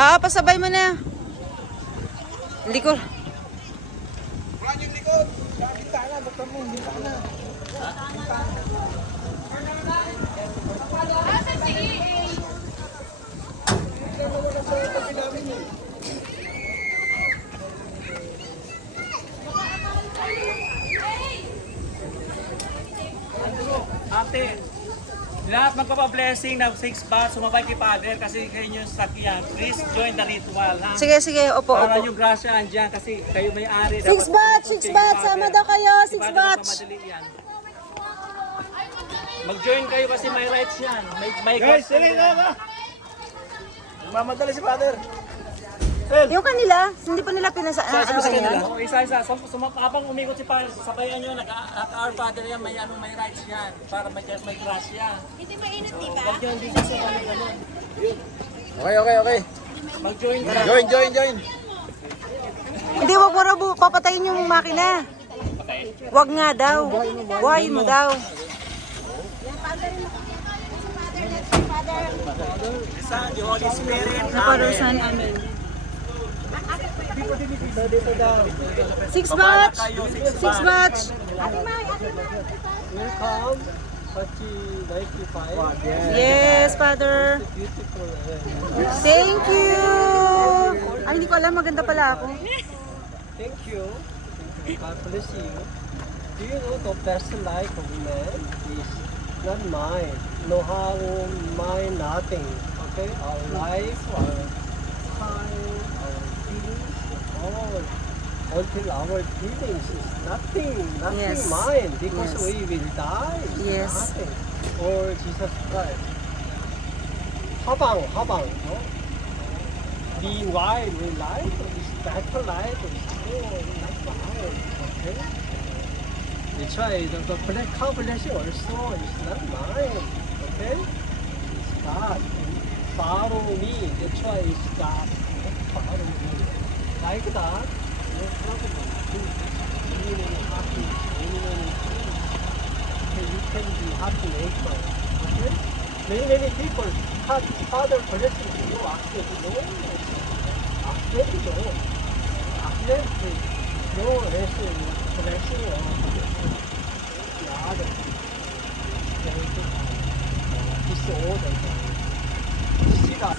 Pasabay mo na. Likod. Wala niyong likod. Kita na, baka mo, kita na. Ate, lahat magpapa-blessing na 6 bats, sumabay kay Father kasi kayo yung sakyan. Please join the ritual, ha? Sige, sige. Opo, Para opo. yung grasya andyan kasi kayo may-ari. 6 batch, 6 batch. Sama daw kayo, 6 batch. Mag-join kayo kasi may rights yan. May Guys, sili na ba? Mamadali si Father. Yung kanila, hindi pa nila pinasa... Oo, isa-isa. Habang umikot si Father, sabayan nyo, nag-our Father yan, may rights yan. Para may grasya. Hindi mainit, di ba? Okay. Mag-join ka. Join. Hindi, wag mo raw papatayin yung makina. Wag nga daw. Buhayin mo daw. Isa, the Holy Spirit. Naparusan, amen. 6 batch! 6 batch! Welcome, Hachi 95. Yes, Father. Beautiful. Thank you! Ay, hindi ko alam. Maganda pala ako. Thank you. God bless you. Do you know the best life of man is not mine. No harm, mine, nothing. Okay? Our life, our time, our feelings, all until our feelings is nothing Yes. mine because Yes. we will die. It's Yes. nothing. Or Jesus Christ. 하방. No? Being wild with life is better life is not mine. Okay? That's why the car blessing also is not mine. Okay? It's God. Follow me. That's why it's God. Follow me. Like that. No problem. Many happy. Many okay, you can be happy later. Okay? Many people had Father blessing you accept. No. Accept no. Accept no blessing. Disorder. Sila.